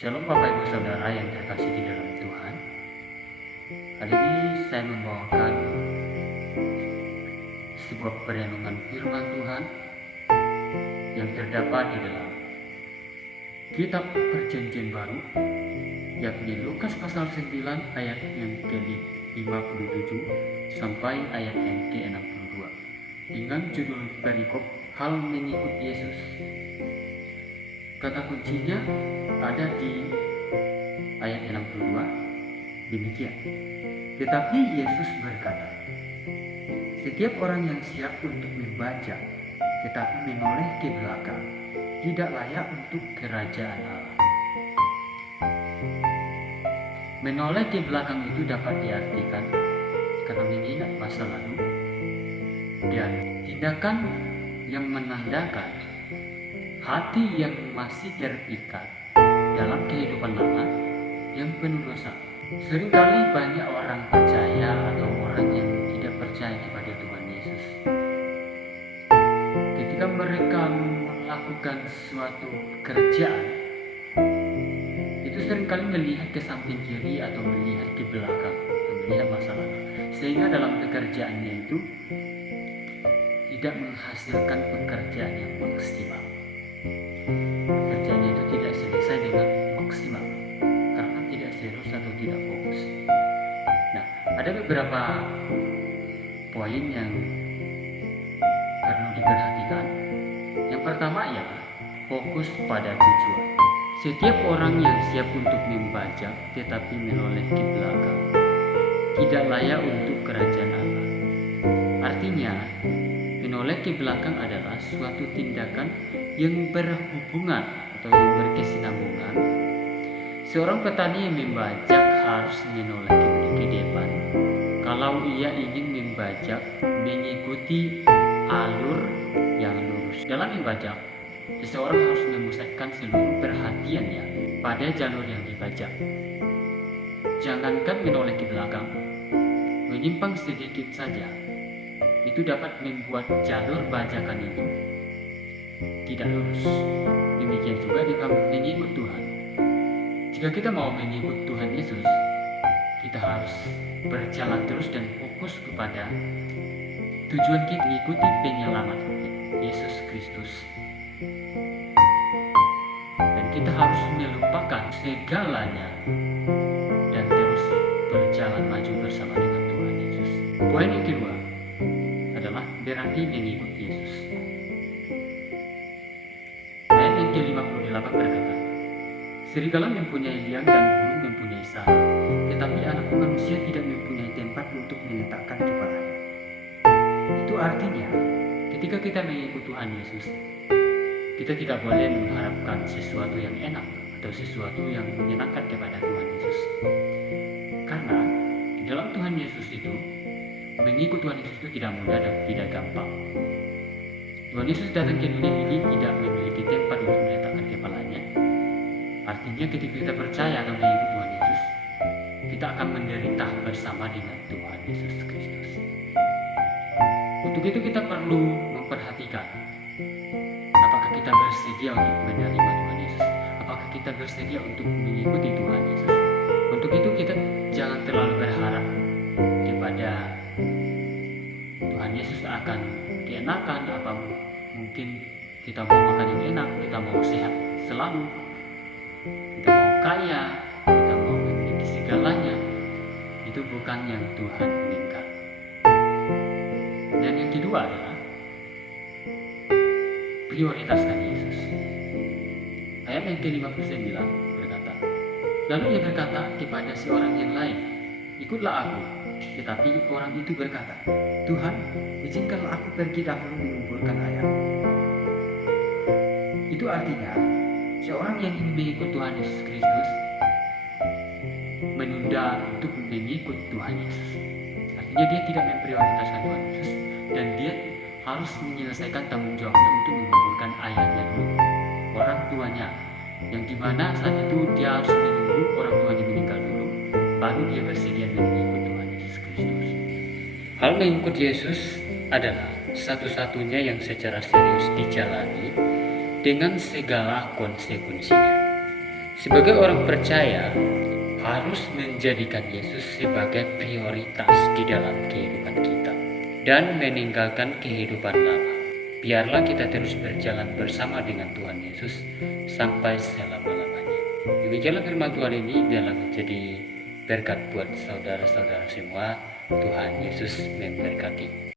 Shalom Bapak Ibu Saudara yang terkasih di dalam Tuhan. Hari ini saya membawakan sebuah perenungan firman Tuhan yang terdapat di dalam Kitab Perjanjian Baru, yakni Lukas pasal 9 ayat yang ke-57 sampai ayat yang ke-62 dengan judul perikop Hal Mengikut Yesus. Kata kuncinya ada di ayat 62 demikian. Tetapi Yesus berkata, setiap orang yang siap untuk membaca tetapi menoleh ke belakang tidak layak untuk kerajaan Allah. Menoleh ke belakang itu dapat diartikan karena mengingat masa lalu dan tindakan yang menandakan hati yang masih terikat dalam kehidupan lama yang penuh dosa. Seringkali banyak orang percaya atau orang yang tidak percaya kepada Tuhan Yesus, ketika mereka melakukan suatu pekerjaan, itu seringkali melihat ke samping kiri atau melihat ke belakang, melihat masa lalu, sehingga dalam pekerjaannya itu tidak menghasilkan pekerjaan yang maksimal. Pekerjaan itu tidak selesai dengan maksimal karena tidak serius atau tidak fokus. Nah, ada beberapa poin yang perlu diperhatikan. Yang pertama ialah fokus pada tujuan. Setiap orang yang siap untuk membaca tetapi menoleh ke belakang tidak layak untuk kerajaan Allah. Artinya, menoleh ke belakang adalah suatu tindakan yang berhubungan atau yang berkesinambungan. Seorang petani yang membajak harus menoleh ke depan kalau ia ingin membajak mengikuti alur yang lurus. Dalam membajak, seseorang harus memusatkan seluruh perhatiannya pada jalur yang dibajak. Jangankan menoleh ke belakang, menyimpang sedikit saja itu dapat membuat jalur bajakan itu tidak lurus. Demikian juga dengan mengikut Tuhan. Jika kita mau mengikut Tuhan Yesus, kita harus berjalan terus dan fokus kepada tujuan kita, mengikuti penyelamat Yesus Kristus. Dan kita harus melupakan segalanya dan terus berjalan maju bersama dengan Tuhan Yesus. Poin yang kedua adalah berani mengikut Yesus. Ayat yang ke-58 berkata, serigala mempunyai liang dan burung mempunyai sarang, tetapi anak manusia tidak mempunyai tempat untuk meletakkan kepalanya. Itu artinya, ketika kita mengikut Tuhan Yesus, kita tidak boleh mengharapkan sesuatu yang enak atau sesuatu yang menyenangkan kepada Tuhan Yesus. Karena di dalam Tuhan Yesus itu, mengikut Tuhan Yesus itu tidak mudah dan tidak gampang. Tuhan Yesus datang ke dunia ini tidak memiliki tempat untuk meletakkan kepalanya. Artinya ketika kita percaya atau mengikut Tuhan Yesus, kita akan menderita bersama dengan Tuhan Yesus Kristus. Untuk itu kita perlu memperhatikan, apakah kita bersedia untuk menerima Tuhan Yesus? Apakah kita bersedia untuk mengikuti Tuhan Yesus? Untuk itu kita jangan terlalu berharap kepada Tuhan Yesus akan keenakan apa mungkin kita mau makan yang enak, kita mau sehat selalu, kita mau kaya, kita mau memiliki segalanya. Itu bukan yang Tuhan inginkan. Dan yang kedua adalah prioritaskan Yesus. Ayat yang ke-59 berkata, lalu ia berkata kepada si orang yang lain, ikutlah aku. Tetapi orang itu berkata, Tuhan, izinkanlah aku pergi dahulu menguburkan ayahku. Itu artinya, seorang yang ingin mengikut Tuhan Yesus Kristus menunda untuk mengikut Tuhan Yesus. Artinya dia tidak memprioritaskan Tuhan Yesus dan dia harus menyelesaikan tanggung jawabnya untuk menguburkan ayahnya dulu, orang tuanya, yang dimana saat itu dia harus menunggu orang tuanya meninggal dulu, baru dia bersedia mengikut Tuhan Yesus Kristus. Hal mengikut Yesus adalah satu-satunya yang secara serius dijalani dengan segala konsekuensinya. Sebagai orang percaya, harus menjadikan Yesus sebagai prioritas di dalam kehidupan kita dan meninggalkan kehidupan lama. Biarlah kita terus berjalan bersama dengan Tuhan Yesus sampai selama-lamanya. Demikianlah firman Tuhan ini, biarlah menjadi berkat buat saudara-saudara semua. Tuhan Yesus memberkati.